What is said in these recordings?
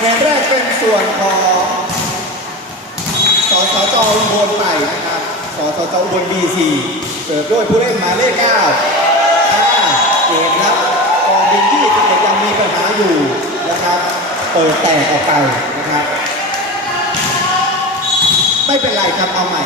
คะแนนแรกเป็นส่วนของสสจอุบลใหม่นะครับสสจอุบลบีซีเสิร์ฟด้วยผู้เล่นหมายเลขเก้าอ่าเกมครับกองบินที่11ยังมีปัญหาอยู่นะครับ เปิดแตกออกไปนะครับ ไม่เป็นไรครับเอาใหม่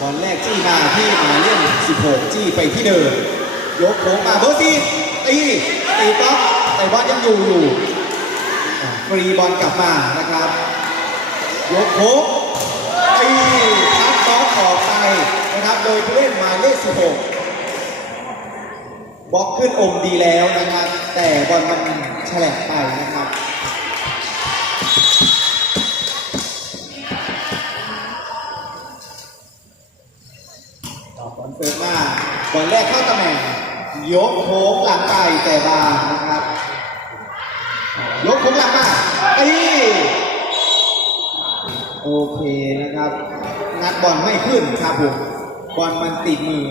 บอลแรกจี้มาที่หมายเลข16 จี้ไปที่เดิม ยกโค้งมาเบอร์สี่ตีตีป๊อป แต่บอลยังอยู่อยู่ฟรีบอลกลับมานะครับ ยกโค้งตีพัดบอลออกไปนะครับ โดยผู้เล่นหมายเลข16บล็อกขึ้นอมดีแล้วนะครับ แต่บอลมันแฉลบไปนะครับต่อบอลเฟิร์มมาบอลแรกเข้าตำแหน่งยกโค้งหลังไปแต่บางนะครับ ยกโค้งหลังมาตีโอเคนะครับ นัดบอลไม่ขึ้นครับผมบอลมันติดมือ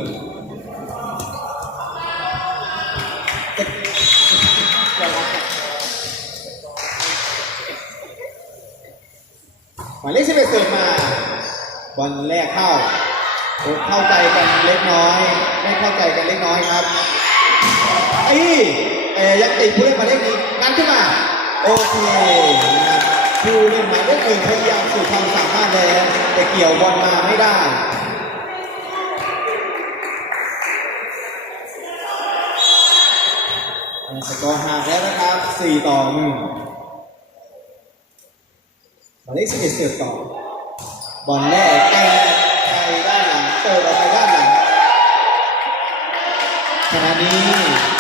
หมายเลขสิบเอ็ดเสิร์ฟมาบอลแรกเข้าเข้าใจกันเล็กน้อย ไม่เข้าใจกันเล็กน้อยครับไอ้แต่ยังติดผู้เล่นหมายเลขนี้งั้นขึ้นมา โอเคผู้เล่นหมายเลขหนึ่งพยายามสุดความสามารถแล้วแต่เกี่ยวบอลมาไม่ได้สกอร์ห่างแล้วนะครับ 4 ต่อ1หมายเลข11เสิร์ฟต่อบอลแรกแก้ไปด้านหลังเปิดออกไปด้านหลังขณะนี้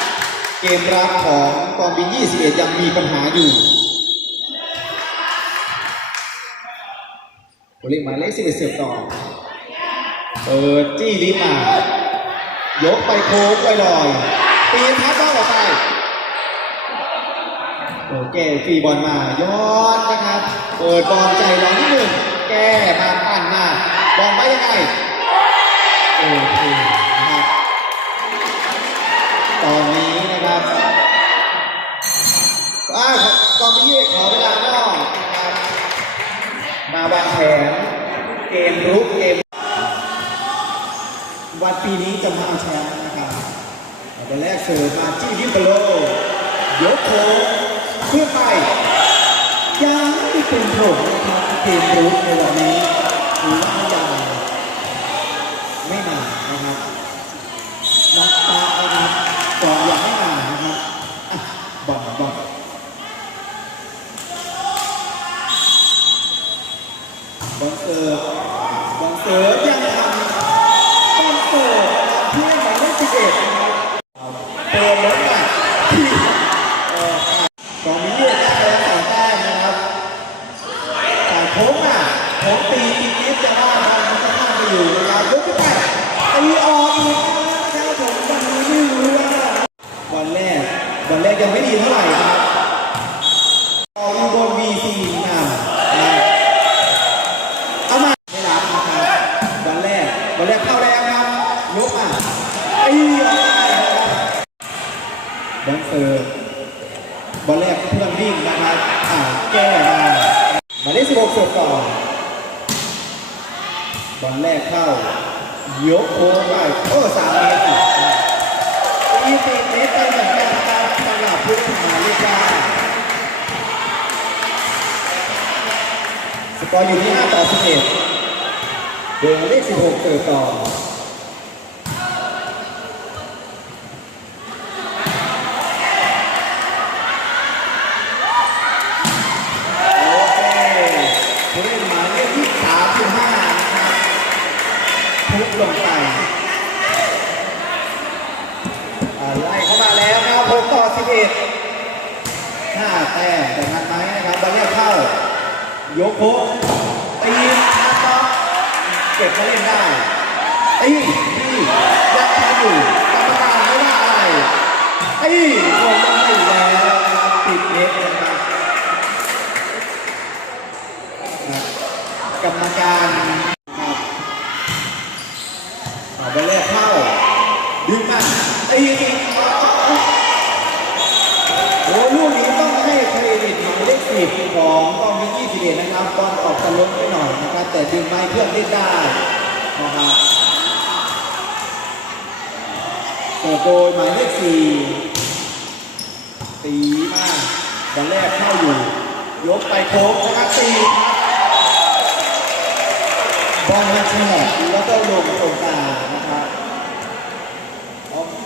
มรับของกองบิน 21 ยังมีปัญหาอยู่ผู้เล่นหมายเลข11เสิร์ฟต่อ เปิดจี้ลิมายกไปโค้งไปลอยปีนทับบ้าออกไปโอเคฟรีบอลมายอดนะครับ เปิดบอลใจร้อนที่หนึ่งแก้มาปั่นมาบอลไว้ยังไง โอเค เกมรุกเกมวันปีนี้จะมาเอาแชมป์นะครับแต่แรกเสิร์ฟมาจี้ยิมเบโลยกโค้งเพื่อไปยังไม่เป็นผลนะครับเกมรุกในวันนี้ถือว่ายังไม่มานะครับนักตานะครับก่อนยังไม่มานะครับอะบอลบอล บอลเสิร์ฟบอลเสิร์ฟยังทำต้องเปิดที่หมายเลขสิบเอ็ดนะครับเปิดแล้วเนี่ยที่เอ่อกองนี้เรียกได้แล้วสองแต้มนะครับแต่โค้งอะโค้งตีตีนิดจะว่ามันจะข้ามไปอยู่นะครับยกไปตีออกอีกนะครับผมวันนี้ไม่รู้ว่าบอลแรกบอลแรกยังไม่ดีเท่าไหร่ครับออกอยู่บนำนะ เอามาไม่รับนะครับบอลแรกบอลแรกเข้าแรงครับยกมาไอ้ยออกได้นะครับบอลเสิร์ฟบอลแรกเพื่อนวิ่งนะครับอ่าแก้มาหมายเลขสิบหกเสิร์ฟก่อน บอนแรกเข้ายกโค้งไปโอ้สามเมตรอีกสี่เมตรไปเหมือนกันนะครับสำหรับผู้เล่นหมายเลขเก้าสกอร์อยู่ที่5ต่อ11เดยหมายเลข16เติร์ต่อ โอเคผู้เล่นหมายเลขที่35นะครับทุบลงไปอ่าไล่เข้ามาแล้วครับ6 ต่อ11ห้าแต้มแต่ทันไหมนะครับบอลแรกเข้ายกโค้งตีนัดต่อเก็บมาเล่นได้ตีตียังทันอยู่กรรมการไม่ว่าอะไรตีโค้งได้อีกแล้วติดเน็ตนะครับกรรมการบเอาบอลแรกเข้าดึงมาตี อีกโอ้ลูกนี้ต้องสิบของกองที่ยี่สิบเอ็ดนะครับบอลออกสลุกไปหน่อยนะครับ แต่ดึงไม้เพื่อนเล่นได้นะครับเสิร์ฟโดยหมายเลขสี่ตีมากบอลแรกเข้าอยู่ ยกไปโค้งนะครับตีบอลมาแฉกแล้วก็ลงตรงกลางนะครับ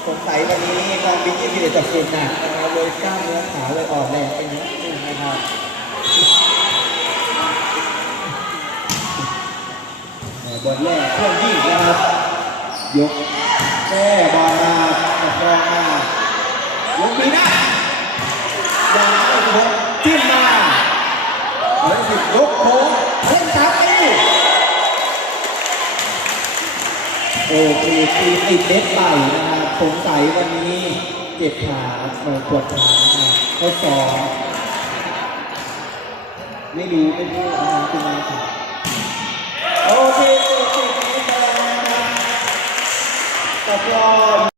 สงสัยวันนี้กองบินยี่สิบเอ็ดจะฝึกหนักนะครับเลยกล้ามเนื้อขาเลยอ่อนแรงไปนิดนึงนะครับบอลแรกเครื่องยี่นะครับ ยกแก้บอลมาประคองมายกปีหน้ายางไม่ครบจิ้มมาเหลือสิยกโค้งเล่นสามปีโอเคตีติดเด็ดไปนะครับ สงสัยวันนี้เจ็บขาเปิดปวดขาครับข้อสอบไม่รู้ไม่รู้นะครับคุณนายครับโอเคติดติดเด็ดไปแล้วนะครับตะกรอ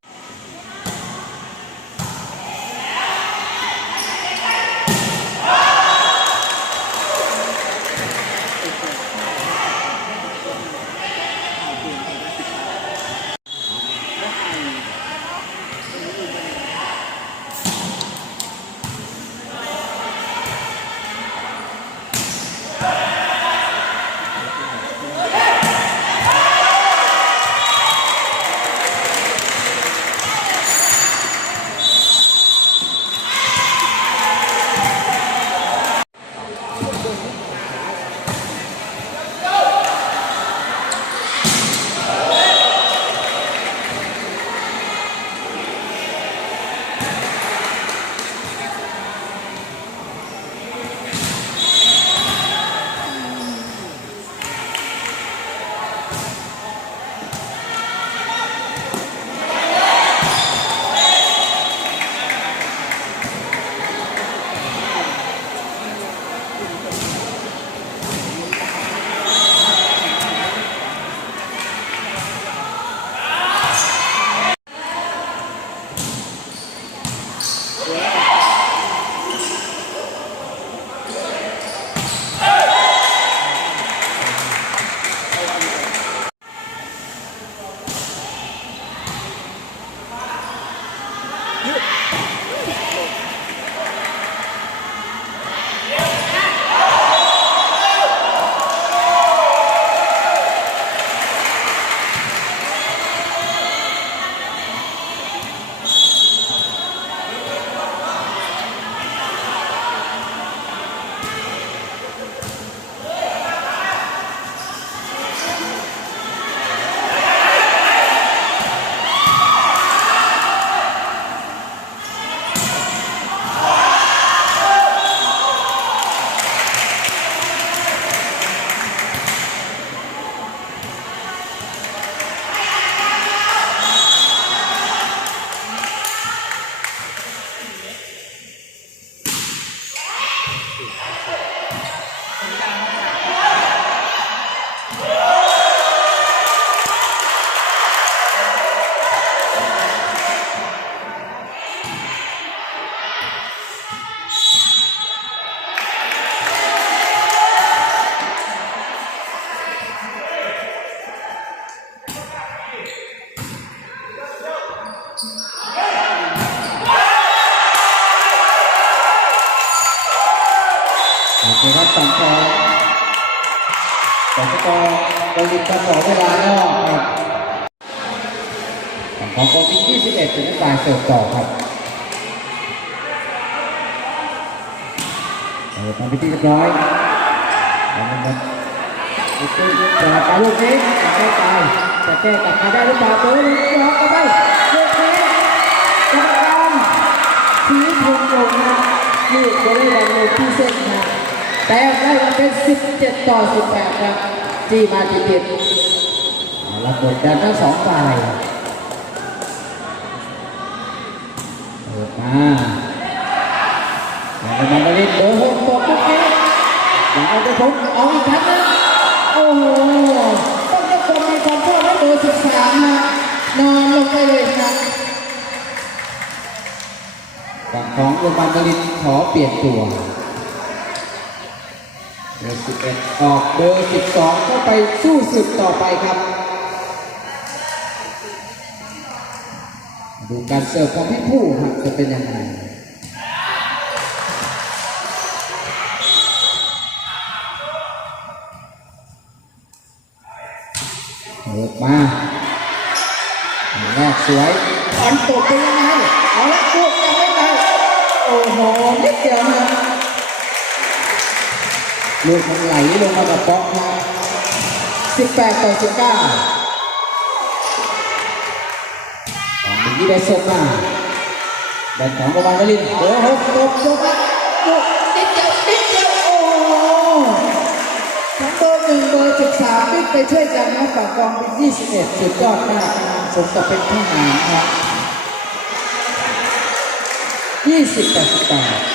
ครับต่างกองต่างกองบริการต่อเวลานอกครับของโปรฟิที่11ถึงการเสิร์ฟต่อครับเออทำพิธีเรียบร้อยแล้วมันมันอีกทีจะปลูกนี้ไม่ตายจะแก้กลับมาได้หรือเปล่าตัวนี้ล็อกเข้าไปลูกนี้กรรมการชี้ทงลงนะลูกบอลเลย์บอลลงที่เส้นนะ แต่ได้มาเป็น 17 ต่อ 18 ครับที่มาติดติดๆเอาละกดดันทั้งสองฝ่ายเปิดมาแล้วก็มาเล่นเบอร์หกตกทุกทีอย่างเอาไปผมเอาอีกครั้งนึงโอ้โหต้องจะคนมีความโทษให้เบอร์สิบสามนะนอนลงไปเลยครับฝั่งของโรงพยาบาลนรินทร์ขอเปลี่ยนตัว อร์11ออกเบอร์12เข้าไปสู้ศึกต่อไปครับ ดูการเสิร์ฟของพี่ผู้ครับจะเป็นยังไงเปิดมาแรกสวยอันตกเป็นยังไงเอาละลูกยังไม่ได้โอ้โหนิดเดียวนะ ลูกมันไหลลงมากับบล็อกนะ18ต่อ19ตอนนี้ได้ส่งมาแบนของประมาณกลินเบอร์หกตบตบครับลูกนิดเดียวนิดเดียวโอ้โหทั้งเบอร์หนึ่งเบอร์สิบสามวิ่งไปช่วยกันนะฝั่งกองเป็นยี่สิบเอ็ดสุดยอดมากสมกับเป็นทหารครับยี่สิบแปดสิบแปด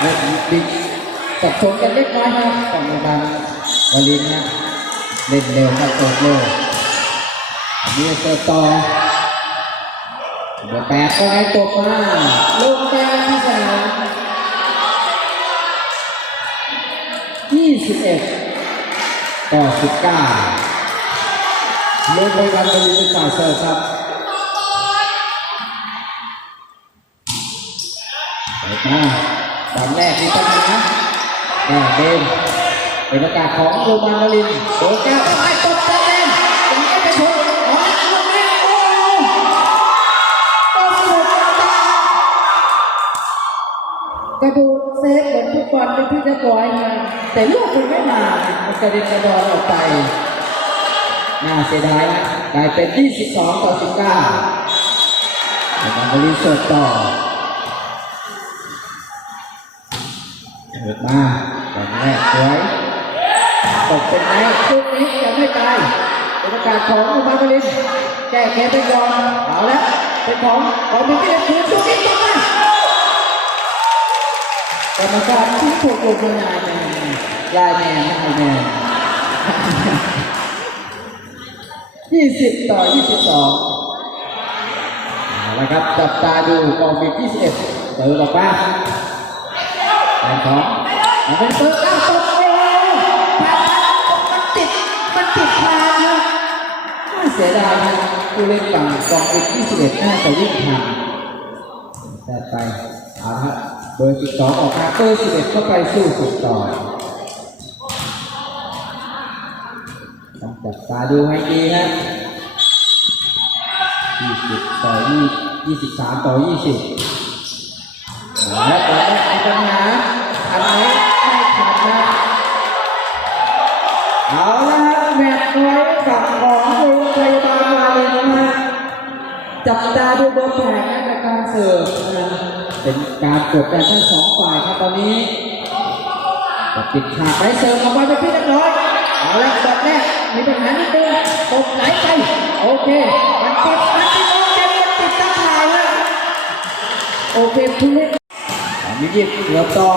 เล่นบิ๊กสับส นกันเล็กน้อนะฝั่งโรงพยาบาลวลินนะเล่นเร็วครับโตเร็วมีเติร์ต่อเบอร์แปดก็ให้ตบมาลงแดงที่สนามยี่สิบเอ็ดต่อสิบเก้าลงไปกันไปเป็นฝ่ายเสิร์ฟครับเปิดมาตอนแรกมีปัญหาแต่ เดนเป็นโอกาสของโรมันวลินโดนแก้วไปตบเต็มๆอย่างนี้ไปชนอ๋อลูกนี้โอ้ก็สุดตากระโดดเซฟเหมือนทุกบอลเป็นที่จะปล่อยมาแต่ลูกมันไม่มามันกระเด็นกระดอนออกไปน่าเสียดายนะกลายเป็น 22 ต่อ 19โรมันวลินเสิร์ฟต่อ ดมาตอนแรกสวยตกเป็นไงลูกนี้ยังไม่ตายเป็นโอกาสของอุมาบรินแก้เกมไปก่อนเอาละเป็นของของมีเกียรติคืนลูกนี้ต่อมากรรมการที่ถูกลงมานายแมนยายแมนนายแมนยี่สิบต่อยี่สิบสองเอาละครับจับตาดูกองบิดยี่สิบเติมออกมาแรงของ เป็นเปิดก้าวตกโอ้พามันติด มันติดพานะน่าเสียดายนะผู้เล่นฝั่งกองเป็น21น่าจะวิ่งทันแต่ไปเอาละเบอร์12ออกมาเบอร์11เข้าไปสู้สุดต่อต้องจับตาดูให้ดีนะ20ต่อ20 23ต่อ20แล้วตอนนี้มีปัญหา จับตาดูบอร์แปดนะในการเสิร์ฟนะเป็นการกดดันทั้งสองฝ่ายครับตอนนี้จะปิดฉากไปเสิร์ฟออกมาเป็นที่เรียบร้อยเอาละบอลแรกมีปัญหานิดนึงตกไหลไปโอเคมันติดมันติดโอเคมันติดตะข่ายแล้วโอเคผู้เล่นมียิบเหลือต่อ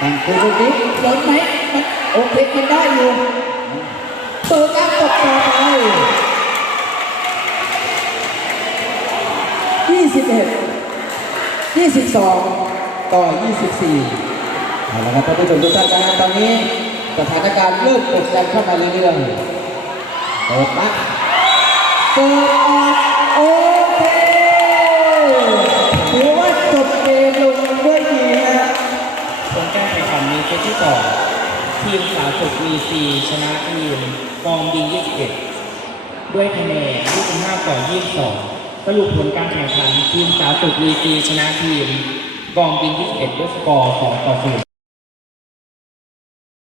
ตั้งคือลูกนี้โดนไหมมันโอเคมันได้อยู่เปิดการตบต่อไป 21 22 ต่อ 24เอาละครับท่านผู้ชมทุกท่านนะตอนนี้สถานการณ์เริ่มกดดันเข้ามาเรื่อยๆเปิดมาเปิดออกโอเคถือว่าจบเกมลงด้วยดีนะผลการแข่งขันในเซตที่สองทีมสาสุกมีซีชนะทีมกองบิน21 ด้วยคะแนน25ต่อ22 สรุปผลการแข่งขันทีมสาวสุกมีซีชนะทีมกองบิน21ด้วยสกอร์2ต่อ0